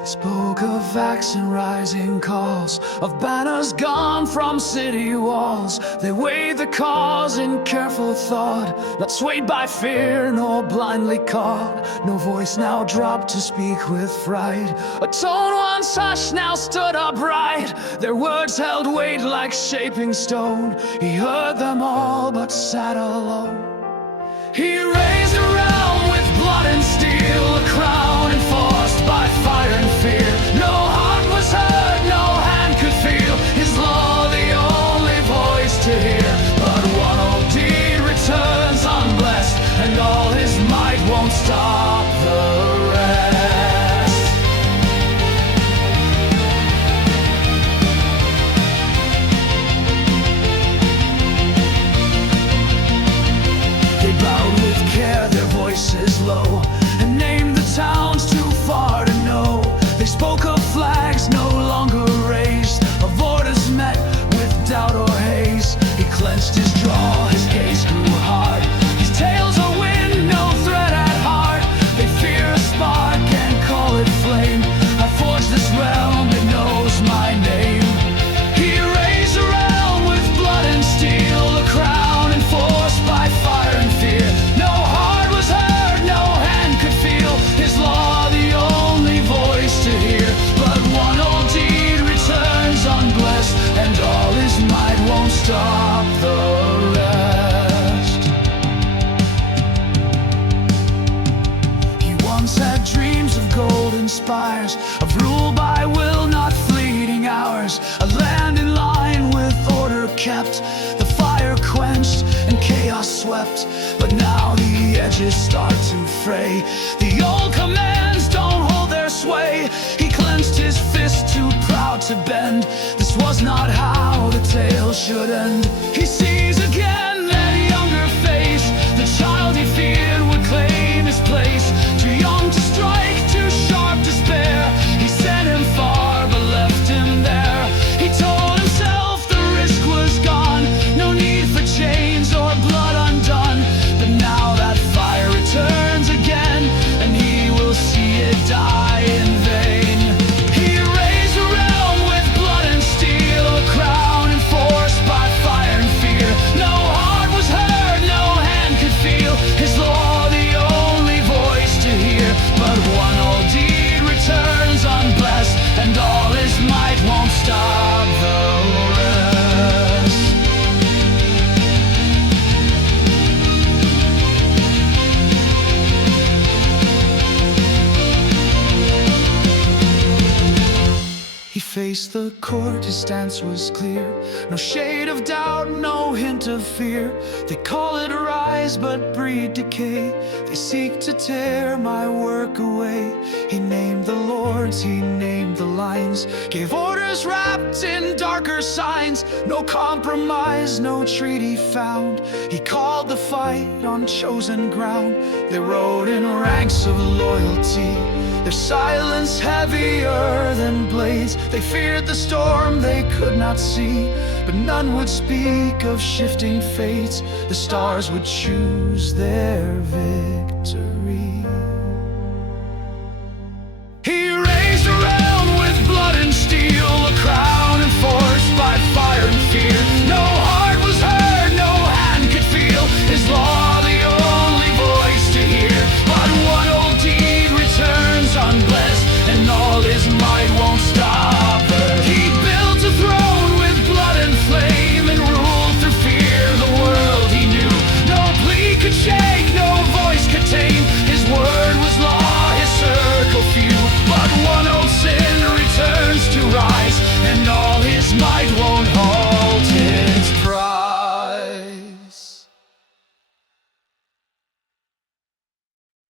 They spoke of acts and rising calls, of banners gone from city walls. They weighed the cause in careful thought, not swayed by fear nor blindly caught. No voice now dropped to speak with fright. A tone once hushed now stood upright. Their words held weight like shaping stone. He heard them all but sat alone. He raised a realm with blood and steel, a crown enforced by fire and fear. No heart was heard, no hand could feel his law, the only voice to hear. But one old deed returns unblessed, and all his might won't stop the rest. They bowed with care, their voices low, and named the towns too far to know. They spoke of flags no longer raised, of orders met with doubt or haze. He clenched his jaw, his gaze grew hard. His tales are wind, no threat at heart. They fear a spark and call it flame. I forged this realm, it knows my name. He raised a realm with blood and steel, a crown enforced by fire and fear. No heart was heard, no hand could feel his law, the only voice to hear. But one old deed returns unblessed, and all his might won't stop the rest. He once had dreams of golden spires, of rule by will, not fleeting hours. A land in line with order kept, the fire quenched and chaos swept. But now the edges start to fray. The old commands don't hold their sway. He clenched his fist, too proud to bend. This was not how the tale should end. He sees again that younger face. The child he feared would claim his place. Too young to strike, too sharp to spare. He sent him far but left him there. He told himself the risk was gone, no need for chains or blood undone. But now that fire returns again, and he will see it die in vain. He raised a realm with blood and steel, a crown enforced by fire and fear. No heart was heard, no hand could feel his law, the only voice to hear. But one old deed returns unblessed, and all his might won't stop the rest. He faced the court, his stance was clear. No shade of doubt, no hint of fear. They call it rise, but breed decay. They seek to tear my work away. He named the lords, he named the lines, gave orders wrapped in darker signs. No compromise, no treaty found. He called the fight on chosen ground. They rode in ranks of loyalty, their silence heavier than blades. They feared the storm they could not see, but none would speak of shifting fates. The stars would choose their victory. He raised a realm with blood and steel, a crown enforced by fire and fear. No heart was heard, no hand could feel his law, the only voice to hear. But one old deed returns unblessed, and all his might won't stop her. He built a throne with blood and flame, and ruled through fear the world he knew. No plea could shake, no voice could tame. His word was law, his circle few. But one old sin returns to rise, and all his might